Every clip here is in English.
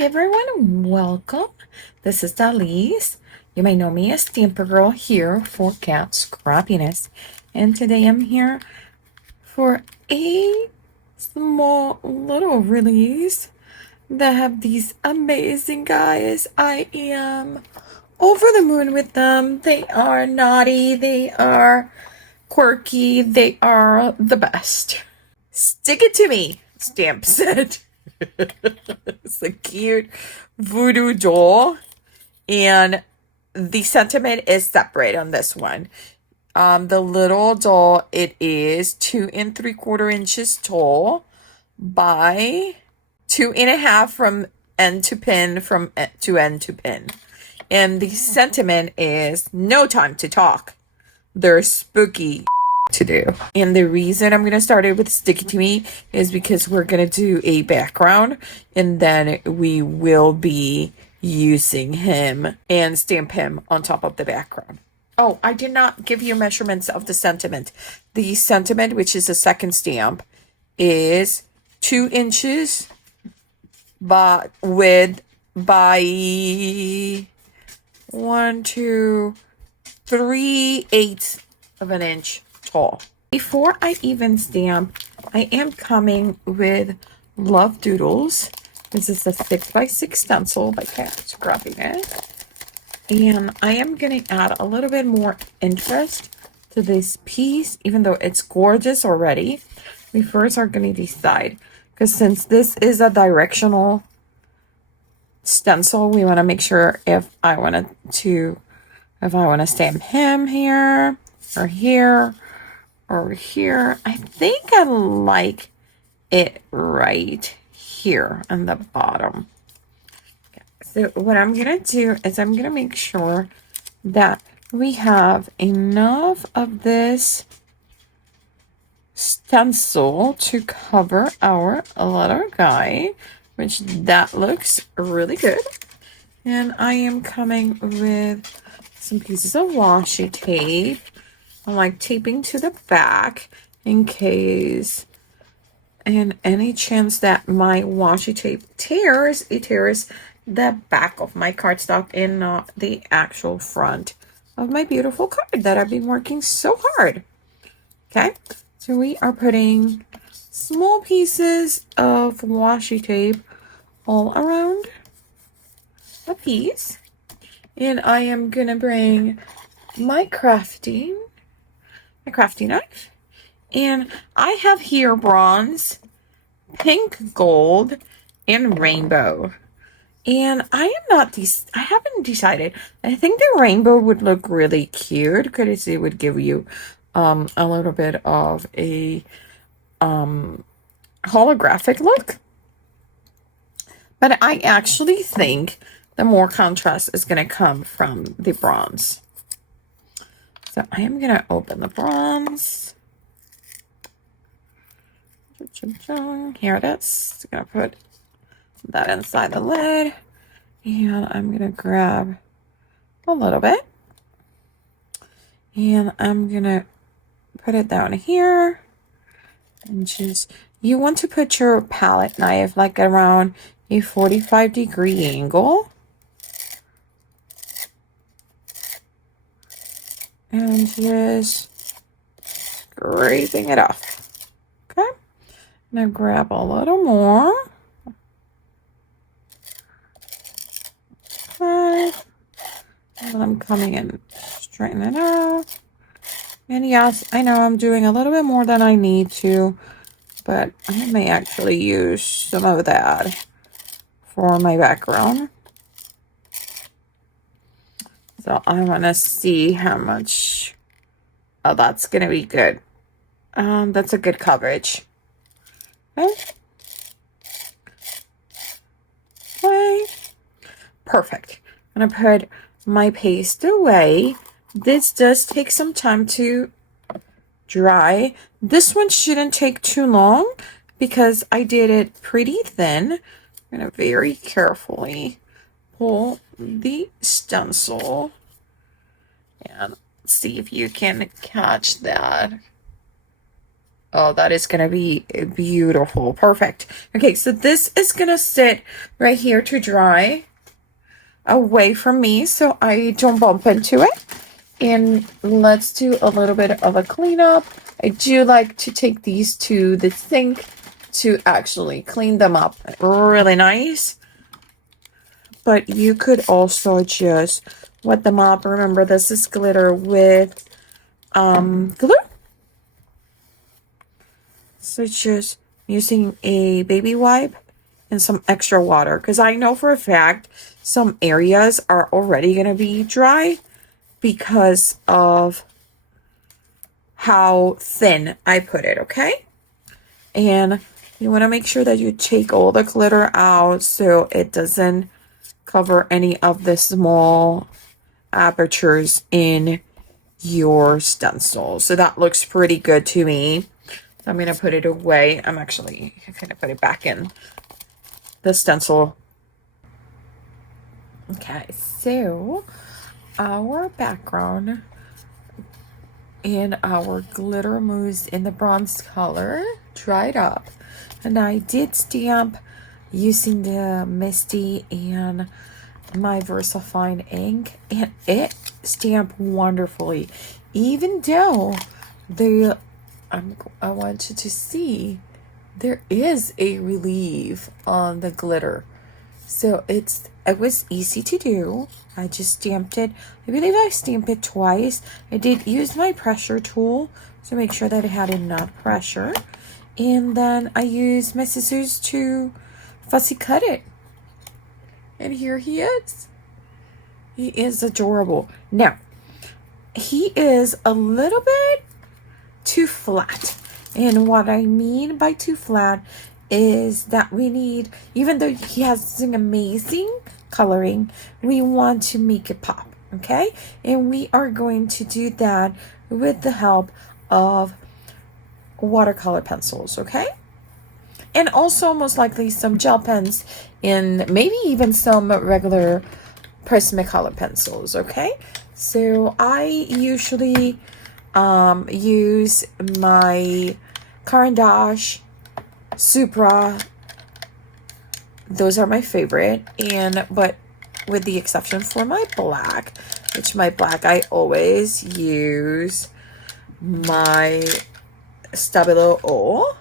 Hi everyone, welcome. This is Dalise. You may know me as Stamper Girl here for Cat Scrappiness. And today I'm here for a small little release that have these amazing guys. I am over the moon with them. They are naughty, they are quirky, they are the best. Stick it to me, Stamp said. It's a cute voodoo doll, and the sentiment is separate on this one. The little doll, it is 2 3/4 inches tall by 2.5 from end to pin, from to end to pin. And the sentiment is no time to talk. They're spooky to do. And the reason I'm going to start it with Sticky to Me is because we're going to do a background and then we will be using him and stamp him on top of the background. Oh, I did not give you measurements of the sentiment. The sentiment, which is the second stamp, is 2 inches by 3/8 of an inch tall. Before I even stamp, I am coming with Love Doodles. This is a 6x6 stencil by Cat Scrappiness. And I am going to add a little bit more interest to this piece, even though it's gorgeous already. We first are going to decide, because since this is a directional stencil, we want to make sure if I want to stamp him here or here or here. I think I like it right here on the bottom. Okay. So what I'm going to do is I'm going to make sure that we have enough of this stencil to cover our little guy, which that looks really good. And I am coming with some pieces of washi tape. I'm like taping to the back in case, and any chance that my washi tape tears, it tears the back of my cardstock and not the actual front of my beautiful card that I've been working so hard. Okay, so we are putting small pieces of washi tape all around a piece, and I am gonna bring my crafty knife, and I have here bronze, pink, gold, and rainbow. And I haven't decided. I think the rainbow would look really cute because it would give you a little bit of a holographic look. But I actually think the more contrast is going to come from the bronze. So I am going to open the bronze. Here it is. I'm going to put that inside the lid. And I'm going to grab a little bit. And I'm going to put it down here. And just, you want to put your palette knife like around a 45-degree angle. And just scraping it off. Okay. Now grab a little more. Okay. And I'm coming in, straighten it out. And yes, I know I'm doing a little bit more than I need to, but I may actually use some of that for my background. So I want to see how much. Oh, that's going to be good. That's a good coverage. Okay. Okay. Perfect. I'm going to put my paste away. This does take some time to dry. This one shouldn't take too long because I did it pretty thin. I'm going to very carefully pull the stencil and see if you can catch that. Oh, that is going to be beautiful. Perfect. Okay, so this is going to sit right here to dry away from me so I don't bump into it. And let's do a little bit of a cleanup. I do like to take these to the sink to actually clean them up really nice. But you could also just wet them up. Remember, this is glitter with glue. So just using a baby wipe and some extra water. Because I know for a fact some areas are already going to be dry because of how thin I put it, okay? And you want to make sure that you take all the glitter out so it doesn't cover any of the small apertures in your stencil. So that looks pretty good to me. I'm going to put it away. I'm actually going to put it back in the stencil. Okay, so our background and our glitter mousse in the bronze color dried up. And I did stamp using the Misty and my VersaFine ink, and it stamped wonderfully. Even though I want you to see there is a relief on the glitter. So it was easy to do. I just stamped it. I believe I stamped it twice. I did use my pressure tool to make sure that it had enough pressure. And then I used my scissors to fussy cut it. And here he is. He is adorable. Now, he is a little bit too flat. And what I mean by too flat is that we need, even though he has an amazing coloring, we want to make it pop, okay? And we are going to do that with the help of watercolor pencils, okay? And also most likely some gel pens and maybe even some regular Prismacolor pencils, okay? So I usually use my Caran d'Ache, Supra. Those are my favorite, but with the exception for my black, which my black I always use my Stabilo Oil.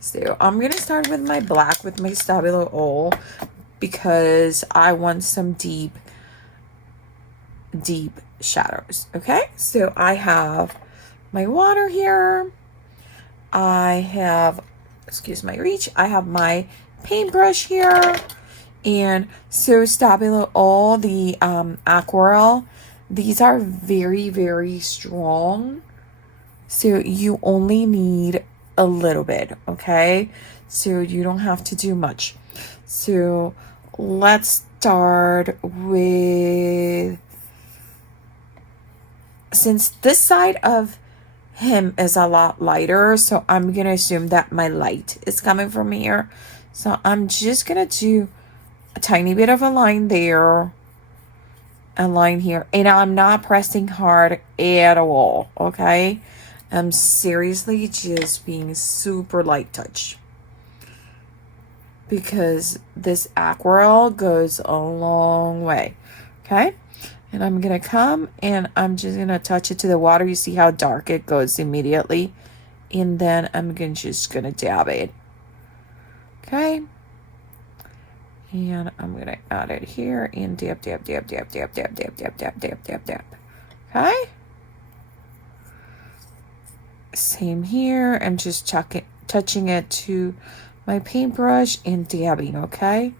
So I'm gonna start with my black with my Stabilo Oil because I want some deep shadows. Okay, so I have my water here. I have, excuse my reach, I have my paintbrush here. And so Stabilo Oil, the aquarelle, these are very, very strong. So you only need a little bit, okay? So you don't have to do much. So let's start with, since this side of him is a lot lighter, so I'm gonna assume that my light is coming from here. So I'm just gonna do a tiny bit of a line there, a line here, and I'm not pressing hard at all, okay? I'm seriously just being super light touch because this aquarelle goes a long way, okay? And I'm gonna come and I'm just gonna touch it to the water. You see how dark it goes immediately, and then I'm just gonna dab it, okay? And I'm gonna add it here and dab, dab, dab, dab, dab, dab, dab, dab, dab, dab, dab, dab, okay? Same here. I'm just touching it to my paintbrush and dabbing, okay?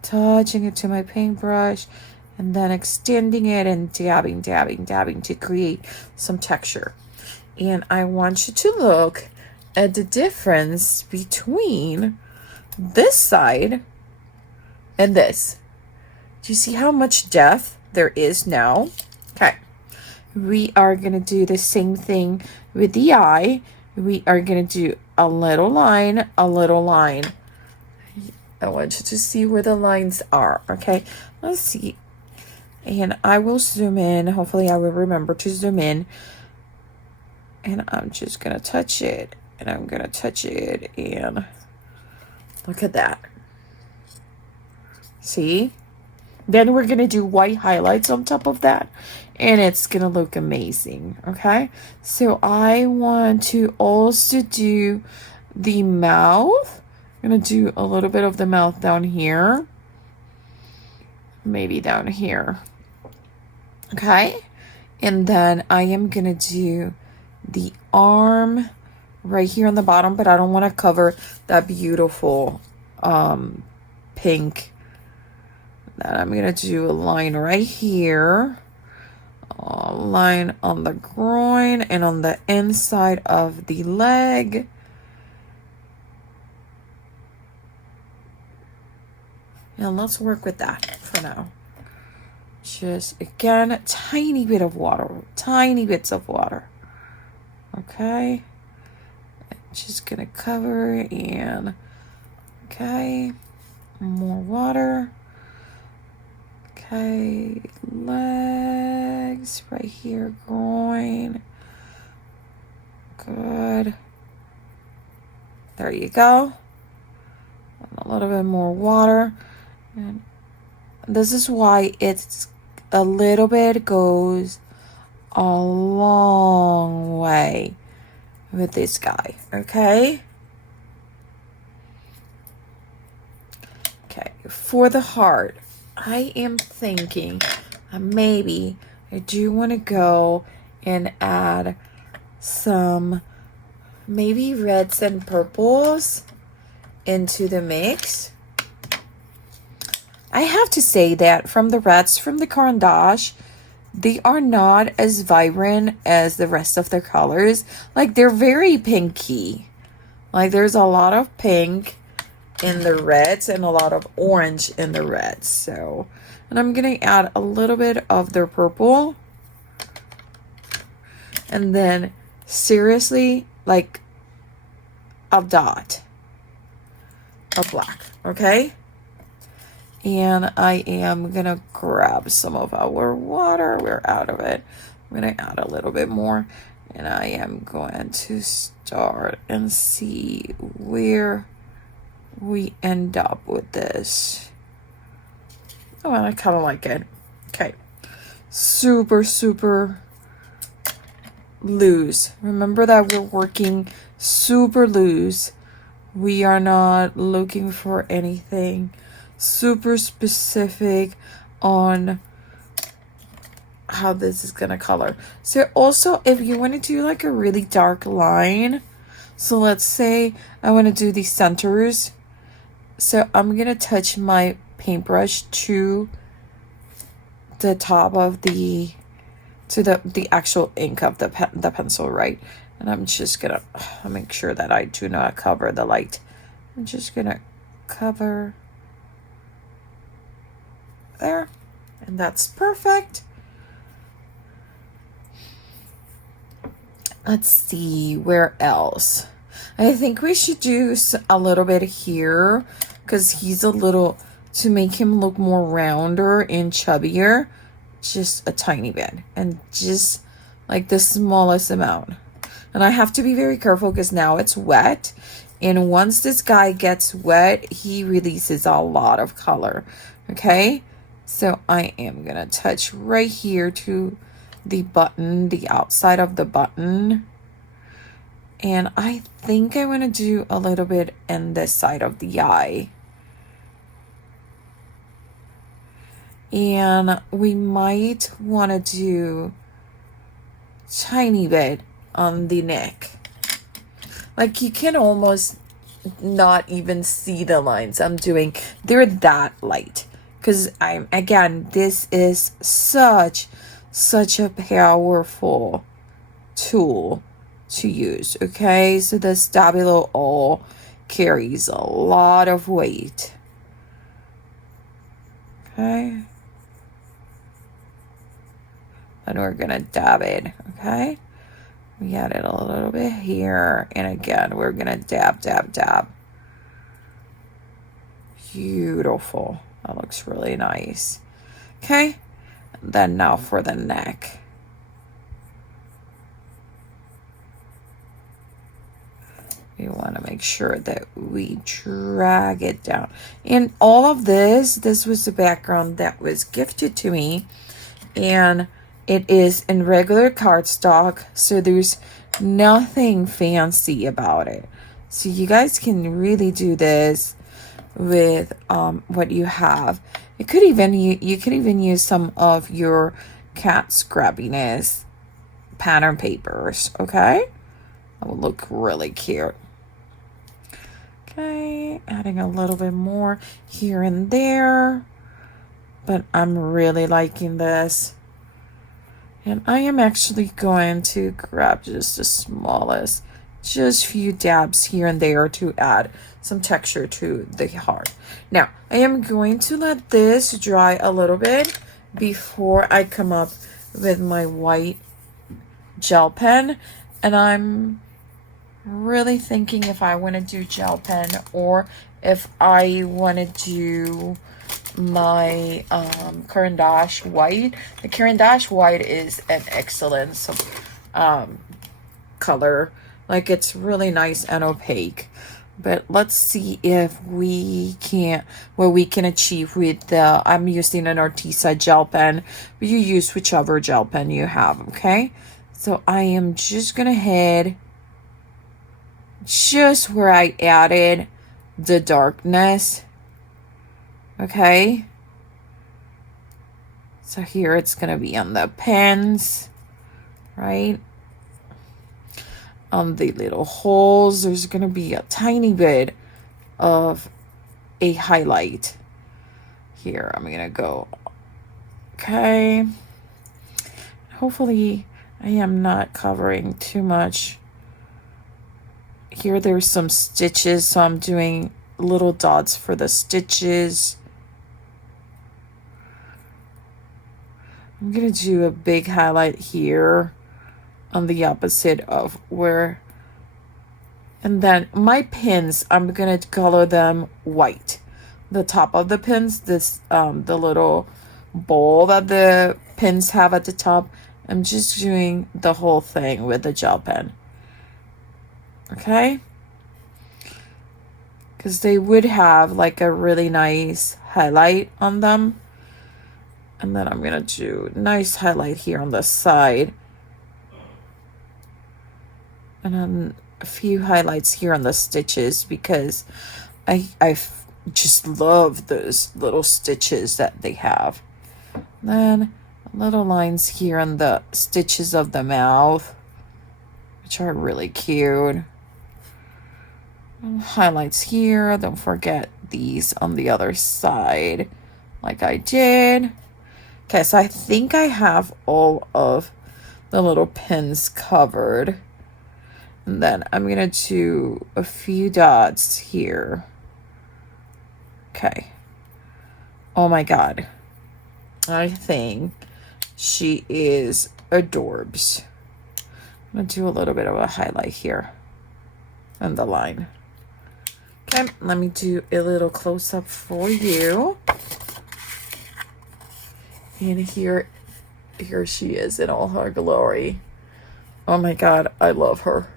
Touching it to my paintbrush and then extending it and dabbing, dabbing, dabbing to create some texture. And I want you to look at the difference between this side and this. Do you see how much depth there is now? Okay. We are going to do the same thing with the eye. We are going to do a little line, a little line. I want you to see where the lines are, okay? Let's see. And I will zoom in. Hopefully I will remember to zoom in. And I'm just gonna touch it, and I'm gonna touch it, and look at that. See? Then we're gonna do white highlights on top of that, and it's gonna look amazing. Okay, so I want to also do the mouth. I'm gonna do a little bit of the mouth down here, maybe down here. Okay, and then I am gonna do the arm right here on the bottom, but I don't want to cover that beautiful pink. Then I'm gonna do a line right here, a line on the groin and on the inside of the leg. And let's work with that for now. Just again, tiny bit of water, tiny bits of water. Okay, just gonna cover, and okay, more water. Okay, legs right here, groin. Good. There you go. And a little bit more water. And this is why it's a little bit goes a long way with this guy, okay? Okay, for the heart, I am thinking maybe I do want to go and add some maybe reds and purples into the mix. I have to say that from the reds from the Caran d'Ache, they are not as vibrant as the rest of their colors. Like, they're very pinky. Like, there's a lot of pink in the reds and a lot of orange in the reds. So, and I'm gonna add a little bit of their purple, and then seriously, like a dot of black. Okay, and I am gonna grab some of our water. We're out of it. I'm gonna add a little bit more, and I am going to start and see where we end up with this. Oh, I kind of like it. Okay, super loose. Remember that we're working super loose. We are not looking for anything super specific on how this is gonna color. So also, if you want to do like a really dark line, so let's say I want to do these centers. So I'm gonna touch my paintbrush to the top of the actual ink of the pencil, right? And I'm just gonna make sure that I do not cover the light. I'm just gonna cover there, and that's perfect. Let's see, where else? I think we should do a little bit here, because he's a little, to make him look more rounder and chubbier, just a tiny bit, and just like the smallest amount. And I have to be very careful because now it's wet, and once this guy gets wet, he releases a lot of color. Okay, so I am gonna touch right here to the button, the outside of the button. And I think I want to do a little bit in this side of the eye. And we might want to do tiny bit on the neck. Like, you can almost not even see the lines I'm doing. They're that light. Because again, this is such a powerful tool to use. Okay, so the Stabilo all carries a lot of weight. Okay, and we're gonna dab it. Okay, we add it a little bit here, and again we're gonna dab. Beautiful. That looks really nice. Okay, and then now for the neck. we want to make sure that we drag it down. And all of this was the background that was gifted to me. And it is in regular cardstock, so there's nothing fancy about it. So you guys can really do this with what you have. You could even use some of your cat scrappiness pattern papers, okay? That will look really cute. Okay, adding a little bit more here and there, but I'm really liking this. And I am actually going to grab just the smallest, just few dabs here and there to add some texture to the heart. Now, I am going to let this dry a little bit before I come up with my white gel pen. And I'm really thinking if I want to do gel pen or if I want to do my Caran d'Ache white. The Caran d'Ache white is an excellent color. Like, it's really nice and opaque. But let's see if we can, what we can achieve with the, I'm using an Artisa gel pen, but you use whichever gel pen you have, okay? So I am just gonna head just where I added the darkness, okay? So here it's gonna be on the pens, right? On the little holes, there's gonna be a tiny bit of a highlight here. I'm gonna go, okay. Hopefully I am not covering too much. Here there's some stitches, so I'm doing little dots for the stitches. I'm gonna do a big highlight here on the opposite of where, and then my pins, I'm gonna color them white. The top of the pins, this the little bowl that the pins have at the top, I'm just doing the whole thing with the gel pen, okay? Because they would have like a really nice highlight on them. And then I'm gonna do a nice highlight here on the side. And then a few highlights here on the stitches because I just love those little stitches that they have. Then little lines here on the stitches of the mouth, which are really cute. And highlights here. Don't forget these on the other side, like I did. Okay, so I think I have all of the little pins covered. And then I'm gonna do a few dots here. Okay. Oh my God. I think she is adorbs. I'm gonna do a little bit of a highlight here on the line. Okay, let me do a little close up for you. And here she is in all her glory. Oh my God, I love her.